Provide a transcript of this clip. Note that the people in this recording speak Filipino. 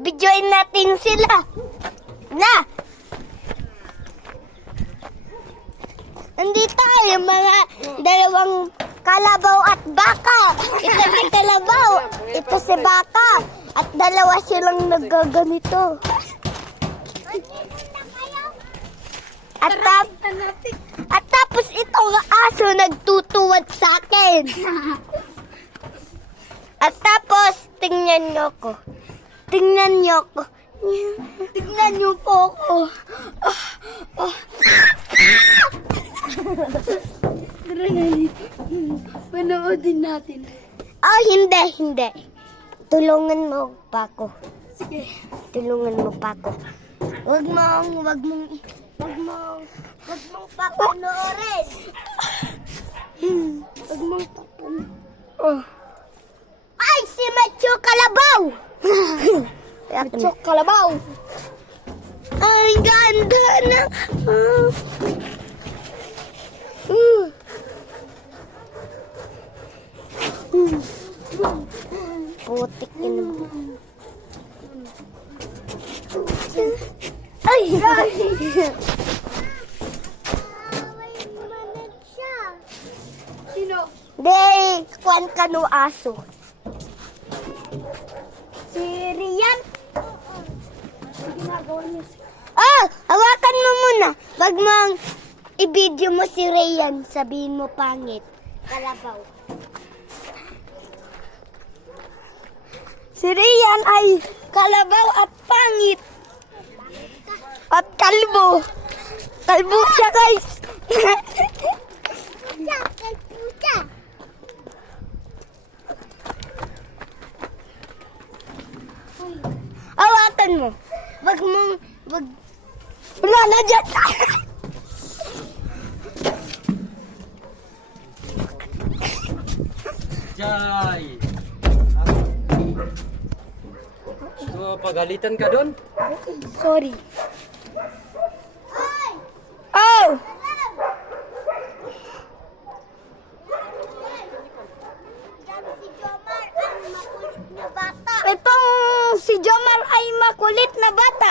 videoin natin sila. Na! Nandito tayo, mga dalawang kalabaw at baka. Ito si kalabaw, ito si baka. At dalawa silang nagaganito. At tapos itong aso nagtutuwad sa akin. At tapos, tingnan niyo ko. Tingnan niyo ko. Tingnan niyo po ako. Manoodin natin. Oh, hindi. Tulungan mo pa ako. Sige. Tulungan mo pa ako. Wag mong papanoorin. Wag mong papanoorin. Oh. Ay, si Macho Kalabaw! Macho Kalabaw! Ang ganda na! Putik yun. Ay! Sino? Dey, kuwan ka no aso. Si Rian? Ginagawa niya si... Oh, hawakan mo muna. Wag mong i-video mo si Rayan. Sabihin mo pangit. Kalabaw. Si Rian ay kalabaw at pangit. At kalbo. Kalbo siya, guys. Hawakan mo. Wag mong... Wala na dyan. Jai! So, pagalitan ka doon? Sorry. Oh! Si Jomar ang makulit na bata. Itong si Jomar ay makulit na bata.